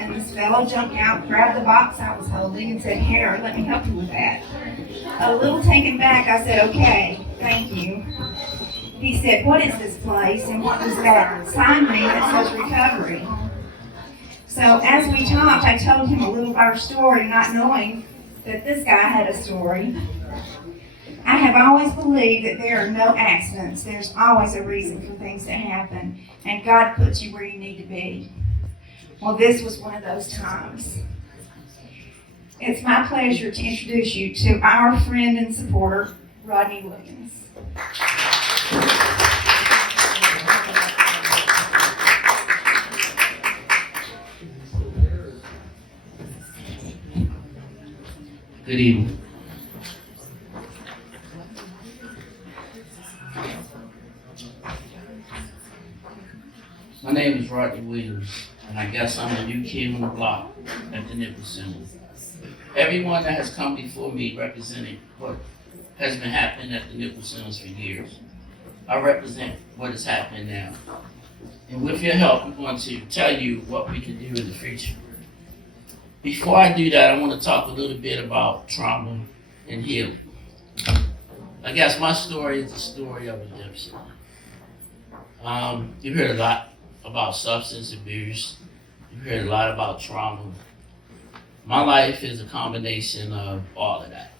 and this fellow jumped out, grabbed the box I was holding, and said, "Here, let me help you with that." A little taken back, I said, "Okay, thank you." He said, "What is this place, and what does that sign mean that says recovery?" So as we talked, I told him a little of our story, not knowing that this guy had a story. I have always believed that there are no accidents. There's always a reason for things to happen, and God puts you where you need to be. Well, this was one of those times. It's my pleasure to introduce you to our friend and supporter, Rodney Williams. Good evening. My name is Rodney Williams, and I guess I'm the new kid on the block at the Nichols Center. Everyone that has come before me represented what has been happening at the Nichols Center for years. I represent what is happening now. And with your help, I'm going to tell you what we can do in the future. Before I do that, I want to talk a little bit about trauma and healing. I guess my story is the story of redemption. You've heard a lot about substance abuse. You've heard a lot about trauma. My life is a combination of all of that.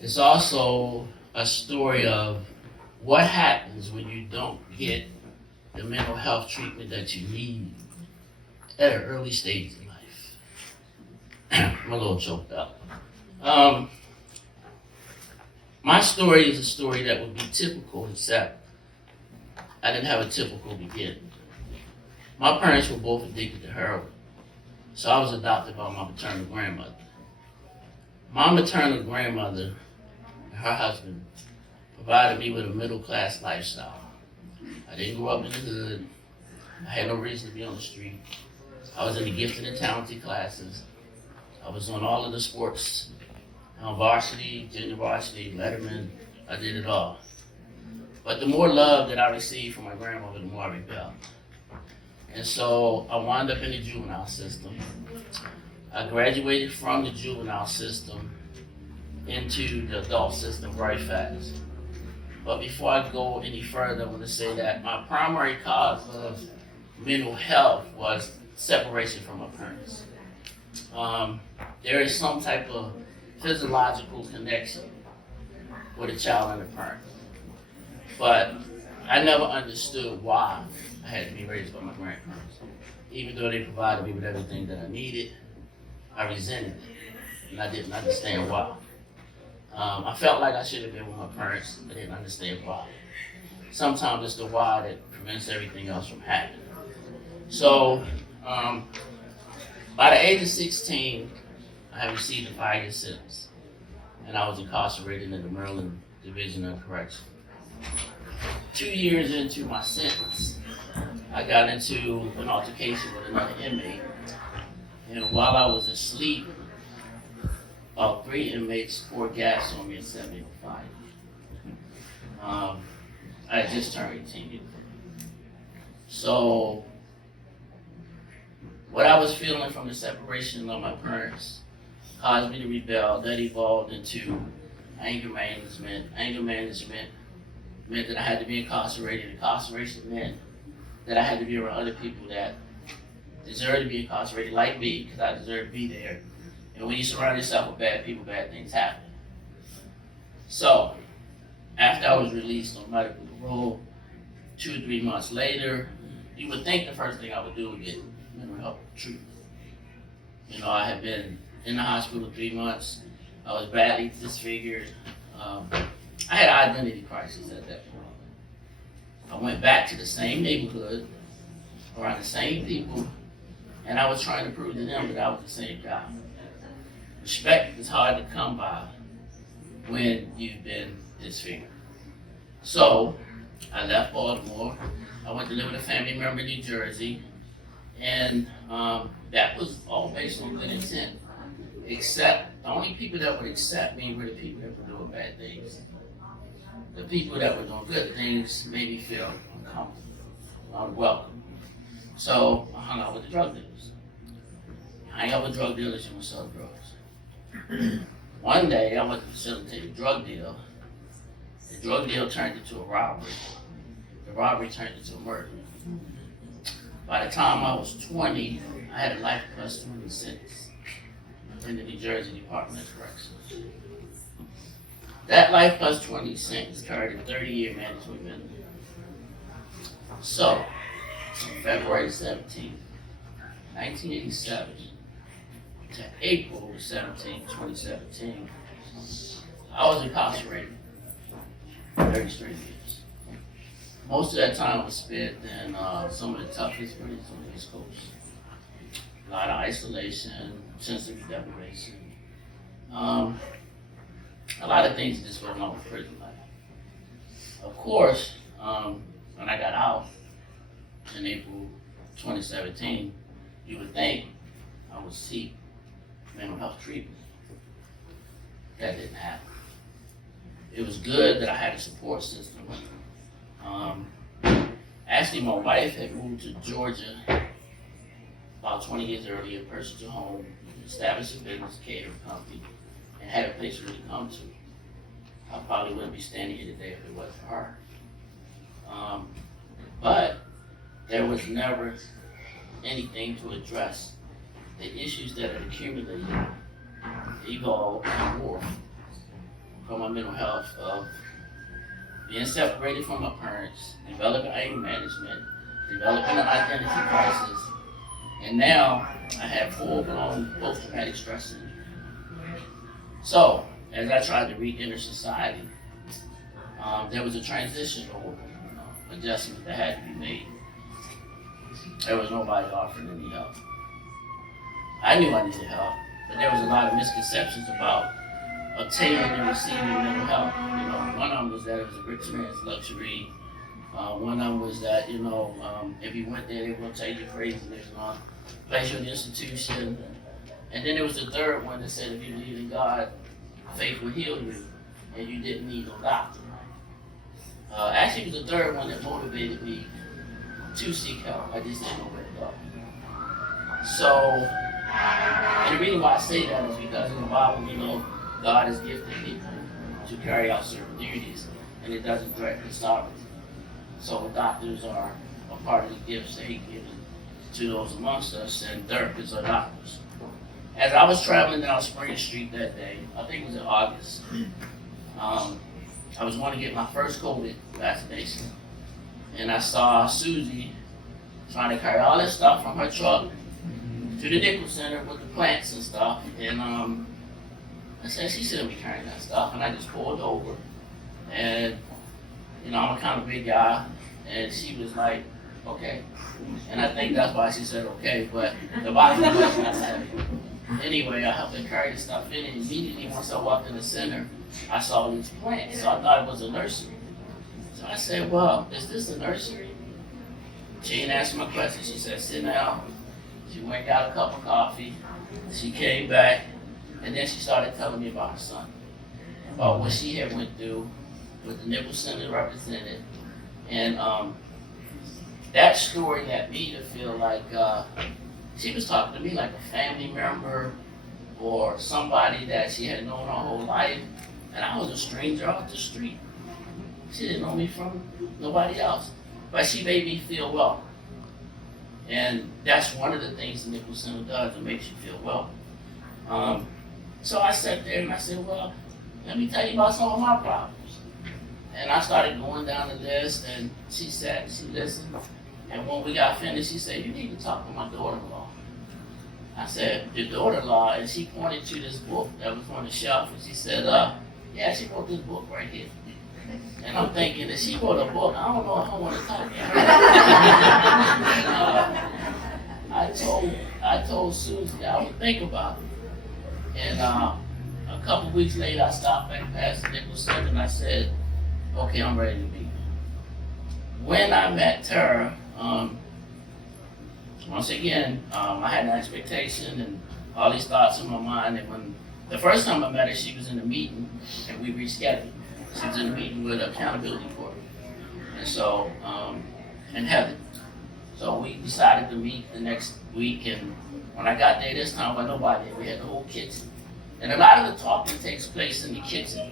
It's also a story of what happens when you don't get the mental health treatment that you need at an early stage in life. I'm a little choked up. My story is a story that would be typical, except I didn't have a typical beginning. My parents were both addicted to heroin, so I was adopted by my maternal grandmother. My maternal grandmother and her husband provided me with a middle-class lifestyle. I didn't grow up in the hood. I had no reason to be on the street. I was in the gifted and talented classes. I was on all of the sports, varsity, junior varsity, letterman. I did it all. But the more love that I received from my grandmother, the more I rebelled. And so I wound up in the juvenile system. I graduated from the juvenile system into the adult system very fast. But before I go any further, I want to say that my primary cause of mental health was separation from my parents. There is some type of physiological connection with a child and a parent. But I never understood why I had to be raised by my grandparents. Even though they provided me with everything that I needed, I resented it, and I didn't understand why. I felt like I should have been with my parents. I didn't understand why. Sometimes it's the why that prevents everything else from happening. So, by the age of 16, I had received a 5-year sentence, and I was incarcerated in the Maryland Division of Correction. 2 years into my sentence, I got into an altercation with another inmate, and while I was asleep, about 3 inmates poured gas on me and set me on fire. I had just turned 18. So, what I was feeling from the separation of my parents caused me to rebel. That evolved into anger management. Anger management meant that I had to be incarcerated. Incarceration meant that I had to be around other people that deserved to be incarcerated like me, because I deserved to be there. And when you surround yourself with bad people, bad things happen. So, after I was released on medical parole, 2 or 3 months later, you would think the first thing I would do would get mental health treatment. You know, I had been in the hospital 3 months. I was badly disfigured. I had an identity crisis at that point. I went back to the same neighborhood, around the same people, and I was trying to prove to them that I was the same guy. Respect is hard to come by when you've been disfigured. So, I left Baltimore. I went to live with a family member in New Jersey, and that was all based on good intent. Except, the only people that would accept me were the people that were doing bad things. The people that were doing good things made me feel uncomfortable, unwelcome. So, I hung out with the drug dealers. hang out with drug dealers, you want to sell drugs. One day, I went to facilitate a drug deal. The drug deal turned into a robbery. The robbery turned into a murder. By the time I was 20, I had a life plus 20 sentence in the New Jersey Department of Corrections. That life plus 20 sentence carried a 30-year mandatory minimum. So, from February 17, 1987 to April 17, 2017, I was incarcerated for 30 straight years. Most of that time was spent in some of the toughest areas on the East Coast. A lot of isolation, sensory deprivation, a lot of things just going on with prison life. Of course, when I got out in April 2017, you would think I would seek mental health treatment. That didn't happen. It was good that I had a support system. Actually, my wife had moved to Georgia about 20 years earlier, purchased a home, established a business, catering company, and had a place for me to come to. I probably wouldn't be standing here today if it wasn't for her. But there was never anything to address the issues that had accumulated, evolved, and morphed from my mental health of being separated from my parents, developing anger management, developing an identity crisis, and now I have full-blown post-traumatic stress syndrome. So, as I tried to re-enter society, there was a transition or adjustment that had to be made. There was nobody offering any help. I knew I needed help, but there was a lot of misconceptions about obtaining and receiving mental health. One of them was that it was a rich man's luxury. One of them was that, if you went there, they were going to tell you you're crazy, they're going to place you in an institution. And then there was the third one that said if you believe in God, faith will heal you, and you didn't need no doctor. Actually, it was the third one that motivated me to seek help. I just didn't know where to go. So, and the reason why I say that is because in the Bible, God has gifted people to carry out certain duties, and it doesn't threaten His sovereignty. So doctors are a part of the gifts that He gives to those amongst us, and therapists are doctors. As I was traveling down Spring Street that day, I think it was in August, I was going to get my first COVID vaccination, and I saw Susie trying to carry all this stuff from her truck to the Nichols Center with the plants and stuff, and I said, she shouldn't be carrying that stuff, and I just pulled over, and I'm a kind of big guy, and she was like, okay, and I think that's why she said okay, but the box was not heavy. Anyway, I helped her carry the stuff in, and immediately once I walked in the center, I saw these plants, so I thought it was a nursery. So I said, well, is this a nursery? She didn't answer my question. She said, sit down. She went and got a cup of coffee. She came back, and then she started telling me about her son, about what she had went through, what the Nichols Center represented. And that story led me to feel like she was talking to me like a family member or somebody that she had known her whole life, and I was a stranger off the street. She didn't know me from nobody else, but she made me feel welcome. And that's one of the things the Nichols Center does, it makes you feel welcome. So I sat there and I said, well, let me tell you about some of my problems. And I started going down the list, and she sat and she listened. And when we got finished, she said, you need to talk to my daughter-in-law. I said, your daughter-in-law? And she pointed to this book that was on the shelf, and she said, yeah, she wrote this book right here. And I'm thinking, if she wrote a book, I don't know if I want to talk to her. I told Susie I would think about it. And a couple weeks later, I stopped back past the Nichols Center, and I said, okay, I'm ready to be. When I met Tara, once again, I had an expectation and all these thoughts in my mind. And when the first time I met her, she was in a meeting and we rescheduled. She was in a meeting with accountability court. And so, and Heather. So we decided to meet the next week, and when I got there this time, well, nobody there. We had the whole kitchen. And a lot of the talking takes place in the kitchen,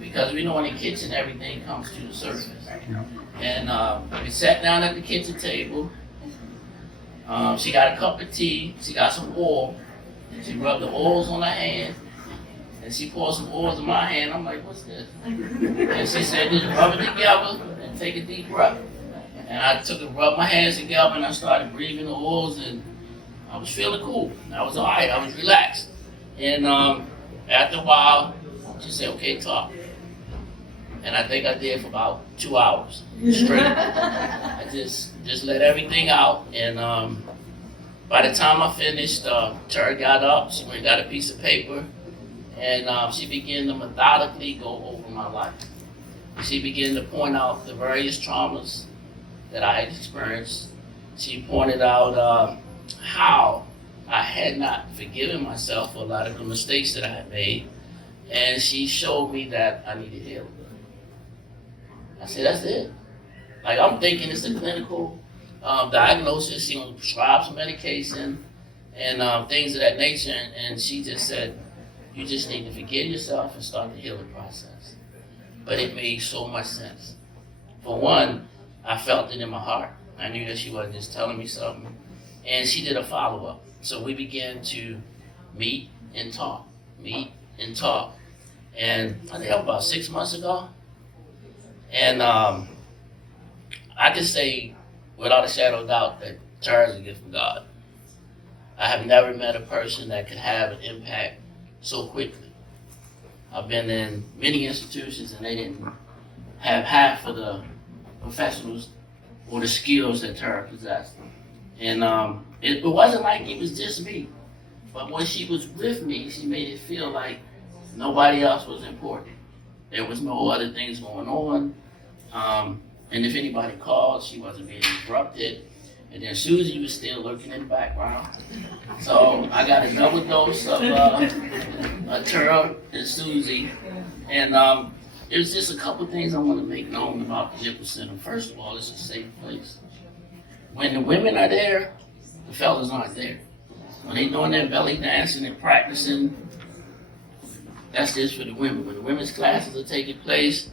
because we know in the kitchen everything comes to the surface. And we sat down at the kitchen table. She got a cup of tea, she got some oil, she rubbed the oils on her hand, and she poured some oils in my hand. I'm like, what's this? And she said, just rub it together and take a deep breath. And I took and rubbed my hands together, and I started breathing the oils, and I was feeling cool. I was all right, I was relaxed. And after a while, she said, okay, talk. And I think I did for about 2 hours straight. I just let everything out. And by the time I finished, Tara got up, she went and got a piece of paper, and she began to methodically go over my life. She began to point out the various traumas that I had experienced. She pointed out how I had not forgiven myself for a lot of the mistakes that I had made. And she showed me that I needed help. I said, that's it. Like, I'm thinking it's a clinical diagnosis. She gonna prescribe some medication and things of that nature. And she just said, you just need to forgive yourself and start the healing process. But it made so much sense. For one, I felt it in my heart. I knew that she wasn't just telling me something. And she did a follow-up. So we began to meet and talk. And I think about 6 months ago. And I can say without a shadow of doubt that Tara is a gift from God. I have never met a person that could have an impact so quickly. I've been in many institutions and they didn't have half of the professionals or the skills that Tara possessed. And it wasn't like it was just me. But when she was with me, she made it feel like nobody else was important. There was no other things going on. And if anybody called, she wasn't being interrupted. And then Susie was still lurking in the background. So I got a double dose of Tara and Susie. And there's just a couple things I want to make known about the Nichols Center. First of all, it's a safe place. When the women are there, the fellas aren't there. When they doing their belly dancing and practicing, that's just for the women. When the women's classes are taking place,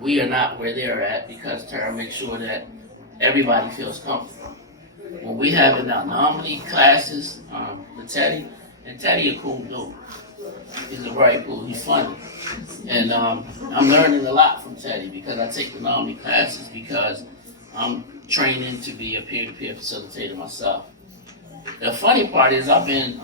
we are not where they're at because Tara makes sure that everybody feels comfortable. When we have in our anomaly classes, with Teddy, and Teddy a cool dude. He's a very cool, he's funny. And I'm learning a lot from Teddy because I take the anomaly classes because I'm training to be a peer-to-peer facilitator myself. The funny part is I've been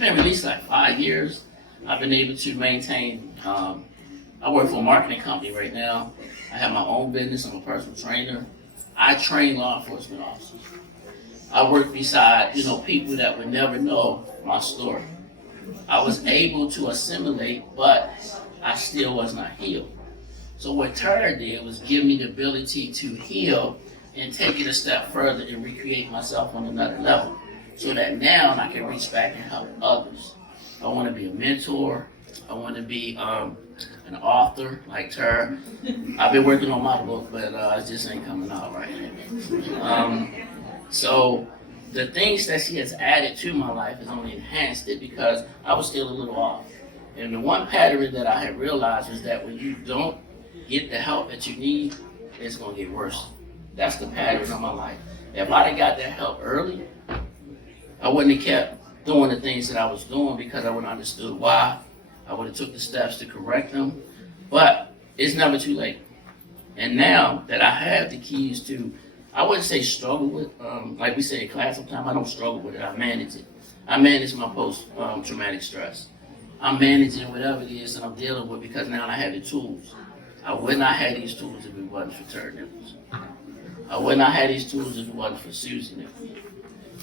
released like 5 years. I've been able to maintain, I work for a marketing company right now. I have my own business, I'm a personal trainer. I train law enforcement officers. I work beside, people that would never know my story. I was able to assimilate, but I still was not healed. So what Tara did was give me the ability to heal and take it a step further and recreate myself on another level. So that now I can reach back and help others. I want to be a mentor. I want to be an author like Tara. I've been working on my book, but it just ain't coming out right. So the things that she has added to my life has only enhanced it because I was still a little off. And the one pattern that I had realized is that when you don't get the help that you need, it's going to get worse. That's the pattern of my life. If I'd have got that help early, I wouldn't have kept doing the things that I was doing because I would have understood why. I would have took the steps to correct them. But it's never too late. And now that I have the keys to, I wouldn't say struggle with, like we say in class sometimes, I don't struggle with it, I manage it. I manage my post-traumatic stress. I'm managing whatever it is that I'm dealing with because now I have the tools. I would not have these tools if it wasn't for Tara Nichols. I would not have these tools if it wasn't for Susie Nichols.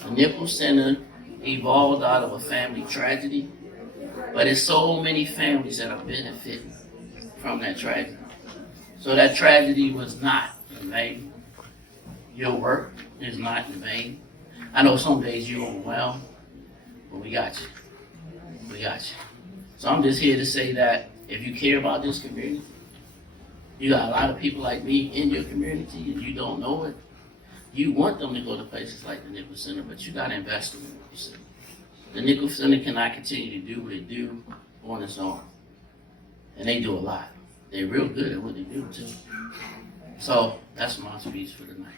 The Nichols Center evolved out of a family tragedy, but there's so many families that are benefiting from that tragedy. So that tragedy was not in vain. Your work is not in vain. I know some days you're overwhelmed, but we got you. We got you. So I'm just here to say that if you care about this community, you got a lot of people like me in your community and you don't know it, You want them to go to places like the Nichols Center, but you gotta invest in them, you see. The Nichols Center cannot continue to do what they do on its own. And they do a lot. They're real good at what they do too. So that's my speech for tonight.